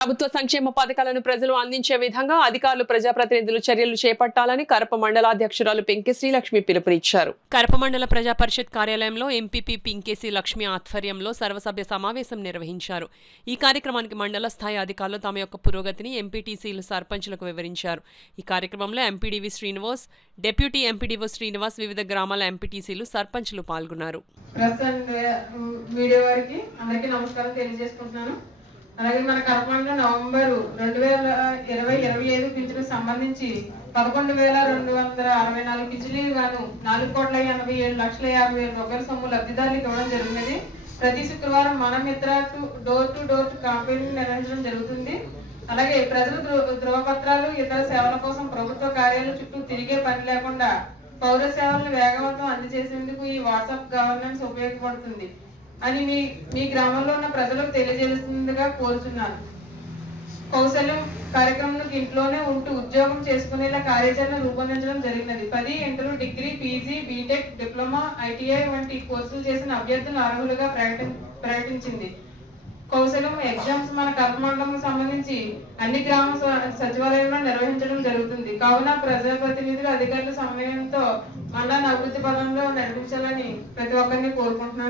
ప్రభుత్వ సంక్షేమ పథకాలను ప్రజలు అందించే విధంగా అధికారులు ప్రజాప్రతినిధులు చర్యలు చేపట్టాలని కరప మండలాధ్యక్షురాలు పెంకెసి లక్ష్మి పిలుపునిచ్చారు. కరప మండల ప్రజా పరిషత్ కార్యాలయంలో ఎంపీపీ పెంకెసి లక్ష్మి ఆధ్వర్యంలో సర్వసభ్య సమావేశం నిర్వహించారు. ఈ కార్యక్రమానికి మండల స్థాయి అధికారులు తమ యొక్క పురోగతిని ఎంపీటీసీలు సర్పంచులకు వివరించారు. ఈ కార్యక్రమంలో MPDV Srinivas, deputy MPDO Srinivas, వివిధ గ్రామాల ఎంపీటీసీలు, సర్పంచులు పాల్గొన్నారు. అలాగే మన కరపమండలం నవంబర్ 2020-25 పింఛను సంబంధించి 11,264 పింఛన్లు గాను 4,87,50,000 రూపాయల సొమ్ము లబ్ధిదారులకు ఇవ్వడం జరిగినది. ప్రతి శుక్రవారం మన మిత్ర డోర్ టు డోర్ క్యాంపెయిన్ నిర్వహించడం జరుగుతుంది. అలాగే ప్రజలు ధృవపత్రాలు ఇతర సేవల కోసం ప్రభుత్వ కార్యాలయాల చుట్టూ తిరిగే పని లేకుండా పౌర సేవలను వేగవంతం అందజేసేందుకు ఈ వాట్సాప్ గవర్నెన్స్ ఉపయోగపడుతుంది అని మీ గ్రామంలో ఉన్న ప్రజలకు తెలియజేస్తుందిగా కోరుచున్నాను. కౌశల్యం కార్యక్రమంలో ఇంట్లోనే ఉంటూ ఉద్యోగం చేసుకునేలా కార్యాచరణ రూపొందించడం జరిగినది. 10 inter, degree, PG, B Tech, diploma, ITI వంటి కోర్సులు చేసిన అభ్యర్థులను అర్హులుగా ప్రకటించింది. కౌశల్యం ఎగ్జామ్స్ మన కరప మండలంకు సంబంధించి అన్ని గ్రామ సచివాలయంలో నిర్వహించడం జరుగుతుంది. కావున ప్రజాప్రతినిధులు అధికారుల సమయంతో మండలాన్ని అభివృద్ధి పదంలో నడిపించాలని ప్రతి ఒక్కరిని కోరుకుంటున్నాను.